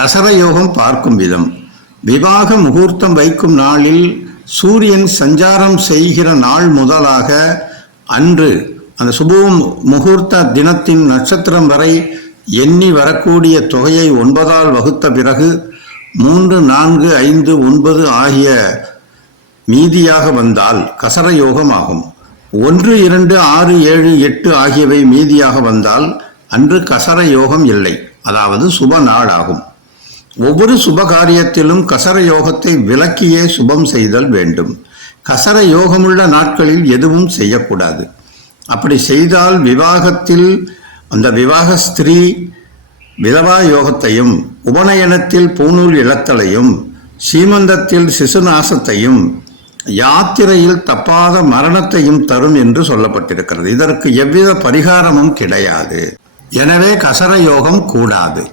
கசர யோகம் பார்க்கும் விதம். விவாக முகூர்த்தம் வைக்கும் நாளில் சூரியன் சஞ்சாரம் செய்கிற நாள் முதலாக அன்று அந்த சுப முகூர்த்த தினத்தின் நட்சத்திரம் வரை எண்ணி வரக்கூடிய தொகையை 9ஆல் வகுத்த பிறகு 3, 4, 5, 9 ஆகிய மீதியாக வந்தால் கசர யோகம் ஆகும். 1, 2, 6, 7, 8 ஆகியவை மீதியாக வந்தால் அன்று கசர யோகம் இல்லை, அதாவது சுப நாள் ஆகும். ஒவ்வொரு சுப காரியத்திலும் கசர யோகத்தை விலக்கியே சுபம் செய்தல் வேண்டும். கசர யோகமுள்ள நாட்களில் எதுவும் செய்யக்கூடாது. அப்படி செய்தால் விவாகத்தில் அந்த விவாக ஸ்திரீ விதவா யோகத்தையும், உபநயனத்தில் பூநூல் இழத்தலையும், சீமந்தத்தில் சிசுநாசத்தையும், யாத்திரையில் தப்பாத மரணத்தையும் தரும் என்று சொல்லப்பட்டிருக்கிறது. இதற்கு எவ்வித பரிகாரமும் கிடையாது. எனவே கசர யோகம் கூடாது.